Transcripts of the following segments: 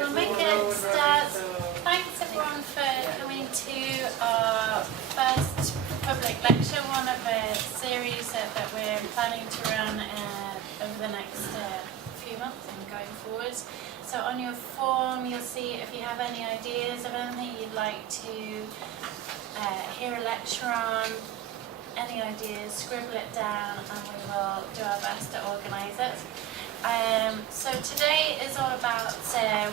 we'll make a start. Thanks everyone for coming to our first public lecture, one of a series that we're planning to run over the next few months and going forwards. So on your form you'll see if you have any ideas of anything you'd like to hear a lecture on, any ideas, scribble it down and we will do our best to organise it. So today is all about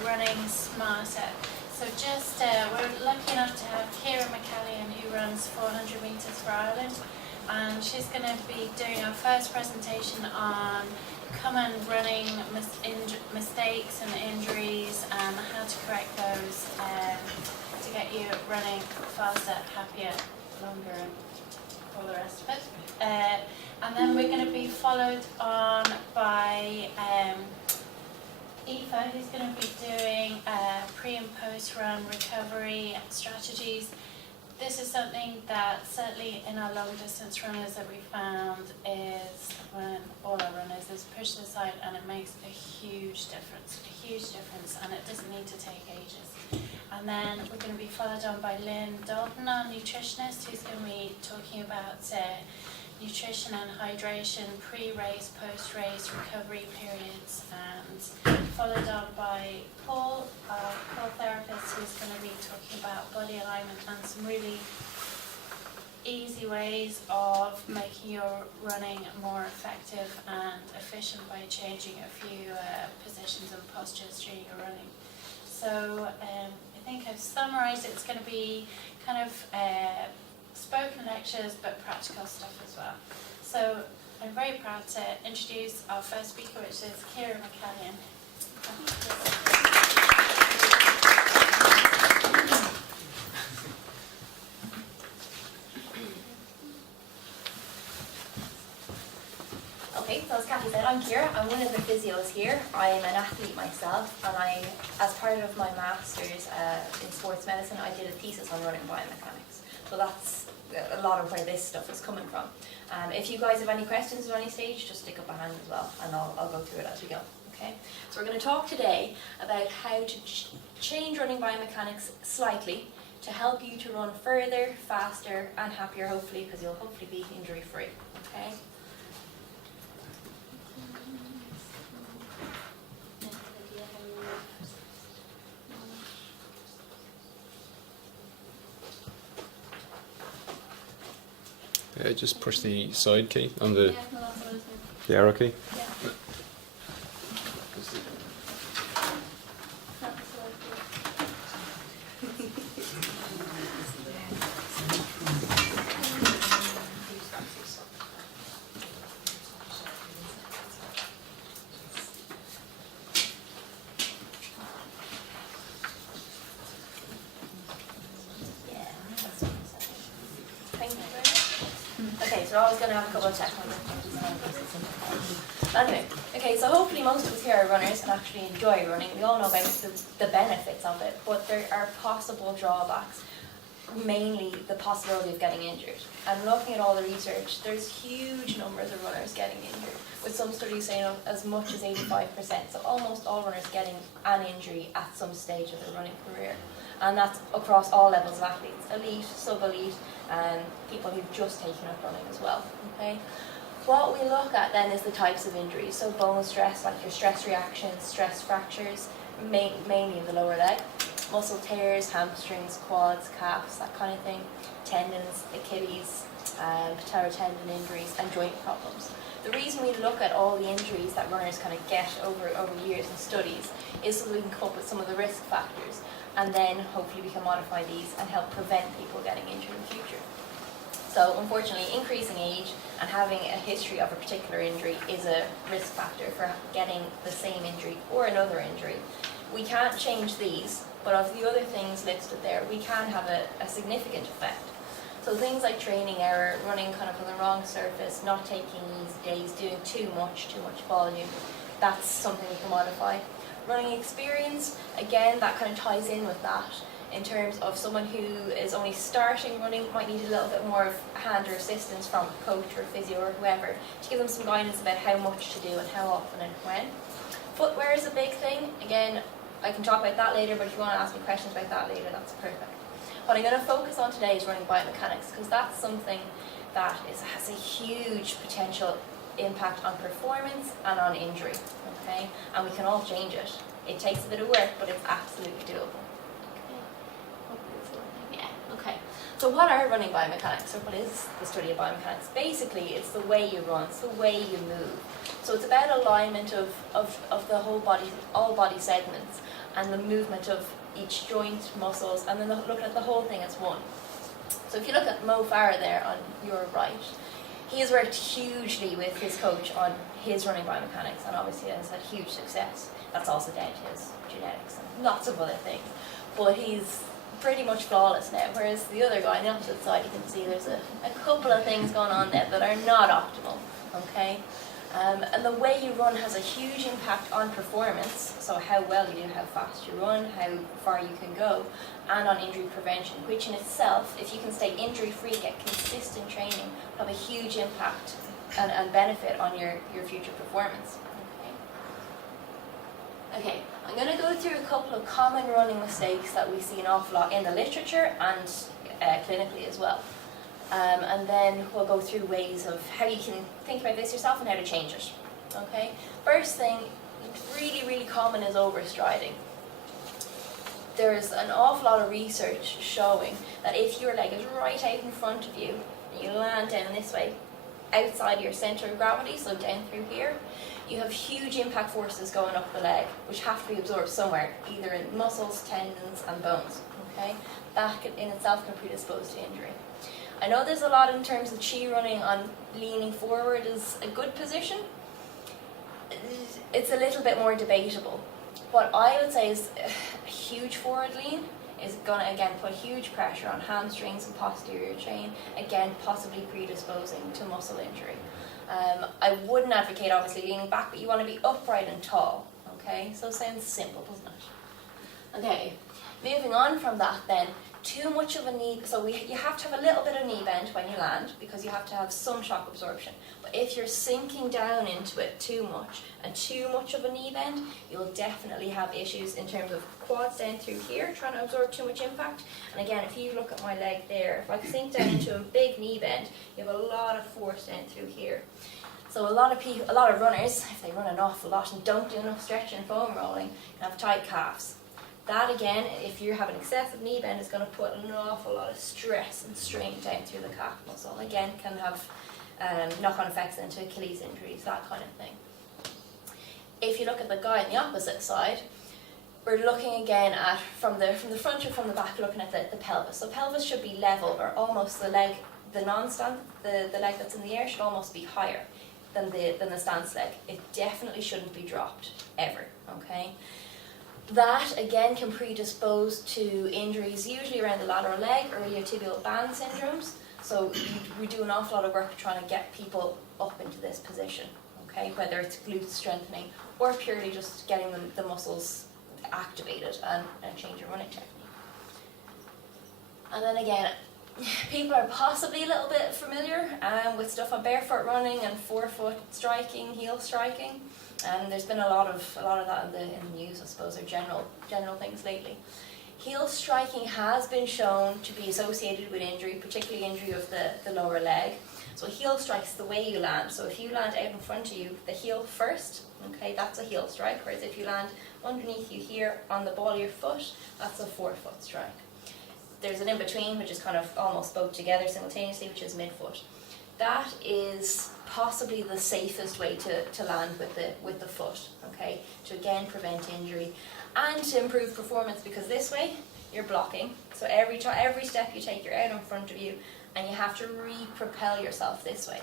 running smarter. So just we're lucky enough to have Kira McCallion, who runs 400 metres for Ireland, and she's going to be doing our first presentation on common running mistakes and injuries and how to correct those to get you running faster, happier, longer and all the rest of it. And then we're going to be followed on by Aoife, who's going to be doing pre and post run recovery strategies. This is something that certainly in our long distance runners that we found is when all our runners is pushed aside, and it makes a huge difference, and it doesn't need to take ages. And then we're going to be followed on by Lynn Dalton, our nutritionist, who's going to be talking about nutrition and hydration, pre-race, post-race, recovery periods, and followed on by Paul, our core therapist, who's going to be talking about body alignment and some really easy ways of making your running more effective and efficient by changing a few positions and postures during your running. So I think I've summarised it. It's going to be kind of spoken lectures but practical stuff as well. So I'm very proud to introduce our first speaker, which is Kira McCallion. Okay, so as Kathy said, I'm Kira. I'm one of the physios here. I'm an athlete myself, and as part of my master's in sports medicine, I did a thesis on running biomechanics. So that's a lot of where this stuff is coming from. If you guys have any questions at any stage, just stick up a hand as well, and I'll go through it as we go. Okay, so we're going to talk today about how to change running biomechanics slightly to help you to run further, faster, and happier, hopefully, because you'll hopefully be injury-free. Okay. Just push the side key on the Yeah, arrow key. Yeah. Okay, so I was going to have a couple of technical Anyway, okay, so hopefully most of us here are runners and actually enjoy running. We all know about the benefits of it, but there are possible drawbacks, mainly the possibility of getting injured. And looking at all the research, there's huge numbers of runners getting injured, with some studies saying as much as 85%. So almost all runners getting an injury at some stage of their running career. And that's across all levels of athletes, elite, sub-elite, and people who've just taken up running as well. Okay. What we look at then is the types of injuries. So bone stress, like your stress reactions, stress fractures, mainly in the lower leg, muscle tears, hamstrings, quads, calves, that kind of thing, tendons, Achilles, patellar tendon injuries, and joint problems. The reason we look at all the injuries that runners kind of get over years in studies is so we can come up with some of the risk factors, and then hopefully we can modify these and help prevent people getting injured in the future. So unfortunately, increasing age and having a history of a particular injury is a risk factor for getting the same injury or another injury. We can't change these, but of the other things listed there, we can have a significant effect. So things like training error, running kind of on the wrong surface, not taking easy days, doing too much volume, that's something we can modify. Running experience, again, that kind of ties in with that. In terms of someone who is only starting running, might need a little bit more of hand or assistance from a coach or physio or whoever to give them some guidance about how much to do and how often and when. Footwear is a big thing. Again, I can talk about that later, but if you want to ask me questions about that later, that's perfect. What I'm going to focus on today is running biomechanics, because that's something that has a huge potential impact on performance and on injury, okay? And we can all change it. It takes a bit of work, but it's absolutely doable. Yeah, okay. So what are running biomechanics, or what is the study of biomechanics? Basically, it's the way you run, it's the way you move. So it's about alignment of the whole body, all body segments, and the movement of each joint, muscles, and then looking at the whole thing as one. So if you look at Mo Farah there on your right, he has worked hugely with his coach on his running biomechanics, and obviously has had huge success. That's also down to his genetics and lots of other things. But he's pretty much flawless now, whereas the other guy on the opposite side, you can see there's a couple of things going on there that are not optimal, okay? And the way you run has a huge impact on performance, so how well you do, how fast you run, how far you can go, and on injury prevention, which in itself, if you can stay injury-free, get consistent training, will have a huge impact and benefit on your future performance. Okay, I'm going to go through a couple of common running mistakes that we see an awful lot in the literature and clinically as well. And then we'll go through ways of how you can think about this yourself and how to change it. Okay, first thing, really common is overstriding. There's an awful lot of research showing that if your leg is right out in front of you and you land down this way, outside your centre of gravity, so down through here, you have huge impact forces going up the leg, which have to be absorbed somewhere, either in muscles, tendons, and bones. Okay, that in itself can predispose to injury. I know there's a lot in terms of chi running on leaning forward is a good position. It's a little bit more debatable. What I would say is a huge forward lean is going to again put huge pressure on hamstrings and posterior chain, again possibly predisposing to muscle injury. I wouldn't advocate obviously leaning back, but you want to be upright and tall. Okay, so it sounds simple, doesn't it? Okay, moving on from that then. Too much of a knee, so you have to have a little bit of knee bend when you land because you have to have some shock absorption. But if you're sinking down into it too much and too much of a knee bend, you'll definitely have issues in terms of quads down through here, trying to absorb too much impact. And again, if you look at my leg there, if I sink down into a big knee bend, you have a lot of force down through here. So a lot of runners, if they run an awful lot and don't do enough stretching and foam rolling, can have tight calves. That again, if you're having excessive knee bend, is going to put an awful lot of stress and strain down through the calf muscle. Again, can have knock-on effects into Achilles injuries, that kind of thing. If you look at the guy on the opposite side, we're looking again at from the front or from the back, looking at the pelvis. So pelvis should be level, or almost the leg, the non-stand, the leg that's in the air should almost be higher than the stance leg. It definitely shouldn't be dropped ever. Okay. That again can predispose to injuries, usually around the lateral leg or iliotibial band syndromes. So we do an awful lot of work trying to get people up into this position, okay? Whether it's glute strengthening or purely just getting the muscles activated and change your running technique. And then again, people are possibly a little bit familiar with stuff on barefoot running and forefoot striking, heel striking. And there's been a lot of that in the news, I suppose, or general things lately. Heel striking has been shown to be associated with injury, particularly injury of the lower leg. So heel strike's the way you land. So if you land out in front of you, the heel first, okay, that's a heel strike. Whereas if you land underneath you here on the ball of your foot, that's a forefoot strike. There's an in-between, which is kind of almost both together simultaneously, which is midfoot. That is possibly the safest way to land with the foot, okay, to again prevent injury and to improve performance, because this way you're blocking. So every step you take, you're out in front of you, and you have to re-propel yourself this way.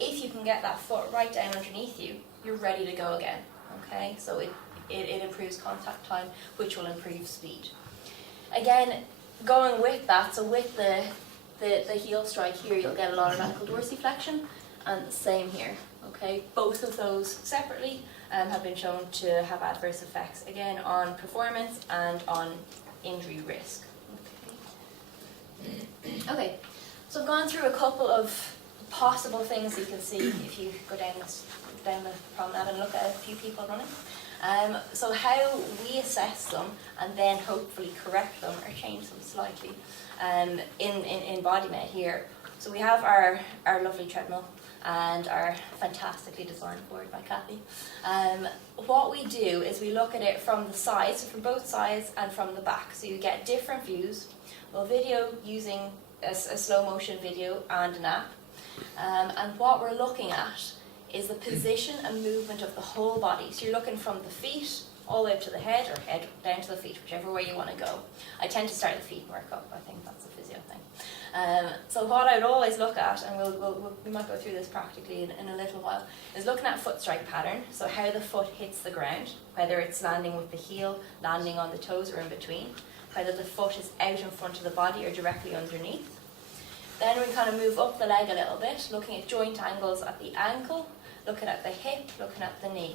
If you can get that foot right down underneath you, you're ready to go again, okay? So it improves contact time, which will improve speed. Again, going with that, so with the heel strike here, you'll get a lot of ankle dorsiflexion, and the same here, okay? Both of those separately have been shown to have adverse effects, again, on performance and on injury risk. Okay, so I've gone through a couple of possible things you can see if you go down the promenade and look at a few people running. So how we assess them and then hopefully correct them or change them slightly in BodyMed here. So we have our lovely treadmill and our fantastically designed board by Kathy. What we do is we look at it from the sides, so from both sides and from the back. So you get different views. We'll video using a slow motion video and an app. And what we're looking at is the position and movement of the whole body. So you're looking from the feet all the way up to the head, or head down to the feet, whichever way you want to go. I tend to start the feet and work up. I think that's a physio thing. So what I'd always look at, and we might go through this practically in a little while, is looking at foot strike pattern. So how the foot hits the ground, whether it's landing with the heel, landing on the toes, or in between. Whether the foot is out in front of the body or directly underneath. Then we kind of move up the leg a little bit, looking at joint angles at the ankle, looking at the hip, looking at the knee.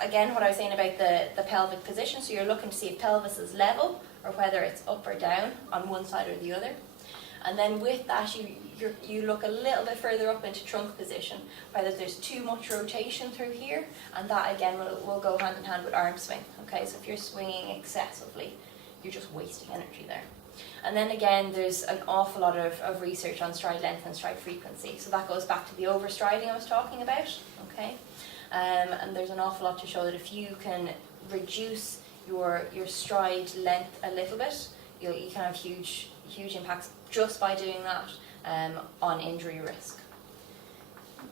Again, what I was saying about the pelvic position, so you're looking to see if pelvis is level or whether it's up or down on one side or the other. And then with that, you look a little bit further up into trunk position, whether there's too much rotation through here, and that again will go hand in hand with arm swing. Okay, so if you're swinging excessively, you're just wasting energy there. And then again, there's an awful lot of research on stride length and stride frequency. So that goes back to the overstriding I was talking about, okay? And there's an awful lot to show that if you can reduce your stride length a little bit, you can have huge impacts just by doing that on injury risk.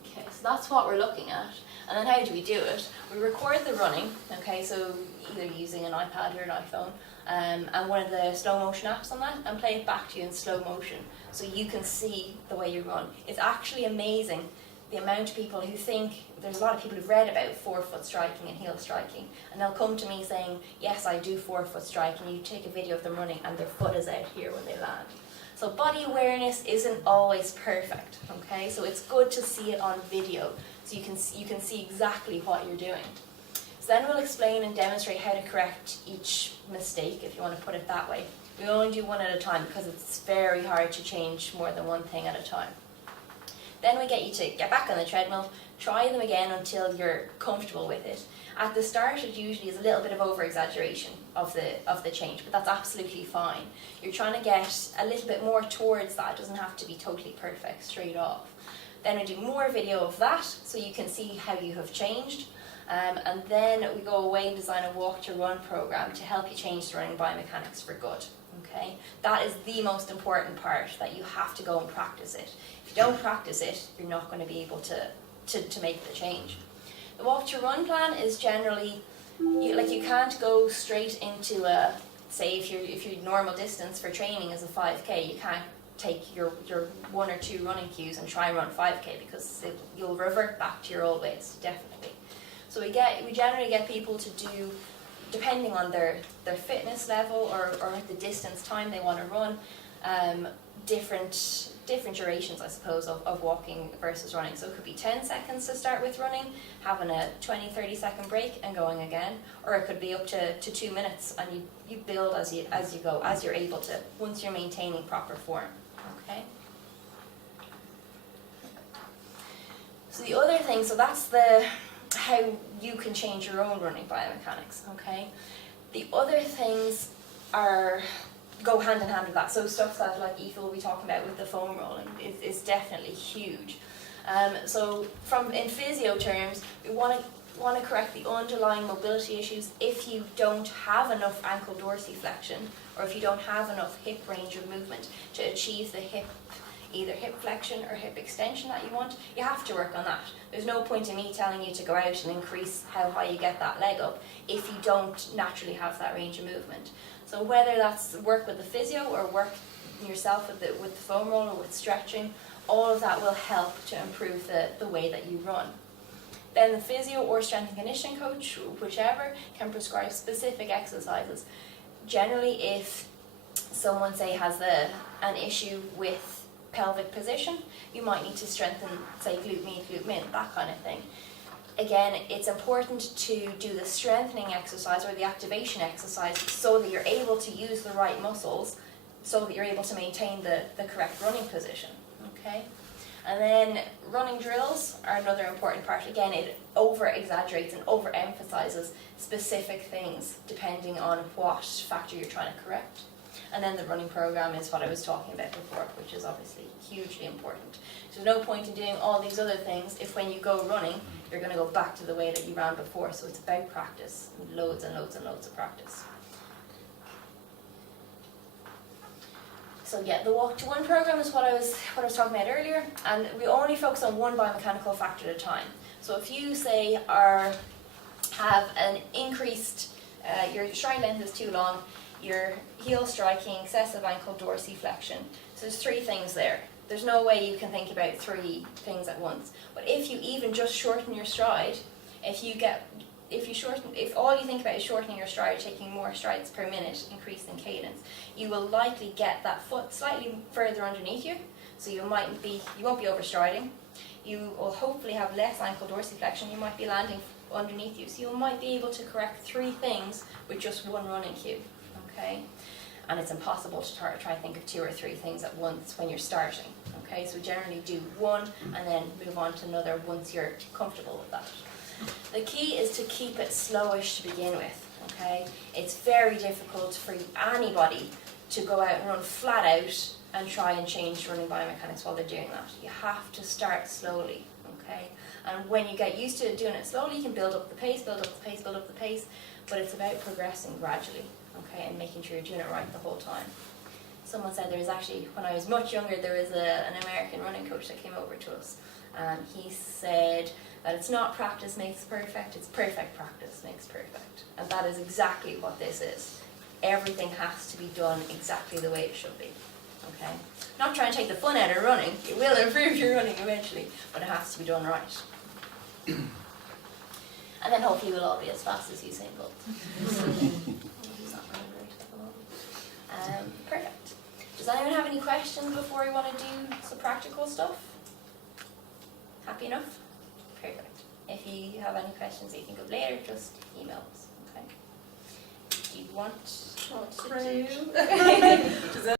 Okay, so that's what we're looking at. And then how do we do it? We record the running, okay, so either using an iPad or an iPhone, and one of the slow motion apps on that, and play it back to you in slow motion so you can see the way you run. It's actually amazing the amount of people who think, there's a lot of people who've read about forefoot striking and heel striking, and they'll come to me saying, yes, I do forefoot strike, and you take a video of them running and their foot is out here when they land. So body awareness isn't always perfect, okay? So it's good to see it on video so you can see exactly what you're doing. So then we'll explain and demonstrate how to correct each mistake, if you want to put it that way. We only do one at a time because it's very hard to change more than one thing at a time. Then we get you to get back on the treadmill, try them again until you're comfortable with it. At the start, it usually is a little bit of over-exaggeration of the change, but that's absolutely fine. You're trying to get a little bit more towards that. It doesn't have to be totally perfect straight off. Then we do more video of that so you can see how you have changed. And then we go away and design a walk to run program to help you change the running biomechanics for good. Okay, that is the most important part, that you have to go and practice it. If you don't practice it, you're not going to be able to make the change. The walk to run plan is generally, you can't go straight into a, say if your normal distance for training is a 5k, you can't take your 1 or 2 running cues and try and run 5k because you'll revert back to your old ways, definitely. So we generally get people to do, depending on their fitness level or the distance time they want to run, different durations, I suppose, of walking versus running. So it could be 10 seconds to start with running, having a 20-30 second break and going again, or it could be up to 2 minutes, and you build as you go, as you're able to, once you're maintaining proper form. Okay. So the other thing, so that's how you can change your own running biomechanics. Okay. The other things go hand in hand with that. So stuff that like Aoife will be talking about with the foam rolling is definitely huge. So in physio terms, we want to correct the underlying mobility issues if you don't have enough ankle dorsiflexion, or if you don't have enough hip range of movement to achieve the either hip flexion or hip extension that you want. You have to work on that. There's no point in me telling you to go out and increase how high you get that leg up if you don't naturally have that range of movement. So whether that's work with the physio or work yourself with the foam roll or with stretching, all of that will help to improve the way that you run. Then the physio or strength and conditioning coach, whichever, can prescribe specific exercises. Generally, if someone, say, has an issue with pelvic position, you might need to strengthen, say, glute med, glute min, that kind of thing. Again, it's important to do the strengthening exercise or the activation exercise so that you're able to use the right muscles, so that you're able to maintain the correct running position. Okay. And then running drills are another important part. Again, it over-exaggerates and over-emphasizes specific things depending on what factor you're trying to correct. And then the running program is what I was talking about before, which is obviously hugely important. So there's no point in doing all these other things if when you go running, you're going to go back to the way that you ran before. So it's about practice, loads and loads and loads of practice. So yeah, the walk to one program is what I was talking about earlier, and we only focus on one biomechanical factor at a time. So if you say have an increased, your stride length is too long, your heel striking, excessive ankle dorsiflexion. So there's 3 things there. There's no way you can think about 3 things at once. But if you even just shorten your stride, if all you think about is shortening your stride, taking more strides per minute, increasing cadence, you will likely get that foot slightly further underneath you. So you won't be overstriding. You will hopefully have less ankle dorsiflexion. You might be landing underneath you. So you might be able to correct 3 things with just one running cue. Okay, and it's impossible to try to think of 2 or 3 things at once when you're starting. Okay, so generally do one and then move on to another once you're comfortable with that. The key is to keep it slowish to begin with. Okay, it's very difficult for anybody to go out and run flat out and try and change running biomechanics while they're doing that. You have to start slowly. Okay, and when you get used to doing it slowly, you can build up the pace, build up the pace, build up the pace. But it's about progressing gradually. Okay, and making sure you're doing it right the whole time. Someone said there was actually, when I was much younger, there was an American running coach that came over to us, and he said that it's not practice makes perfect, it's perfect practice makes perfect. And that is exactly what this is. Everything has to be done exactly the way it should be. Okay? Not trying to take the fun out of running, it will improve your running eventually, but it has to be done right. And then hopefully we'll all be as fast as Usain Bolt. He's not running great at the moment. Perfect. Does anyone have any questions before we want to do some practical stuff? Happy enough? Perfect. If you have any questions that you think of later, just email us. Okay. Do you want to do?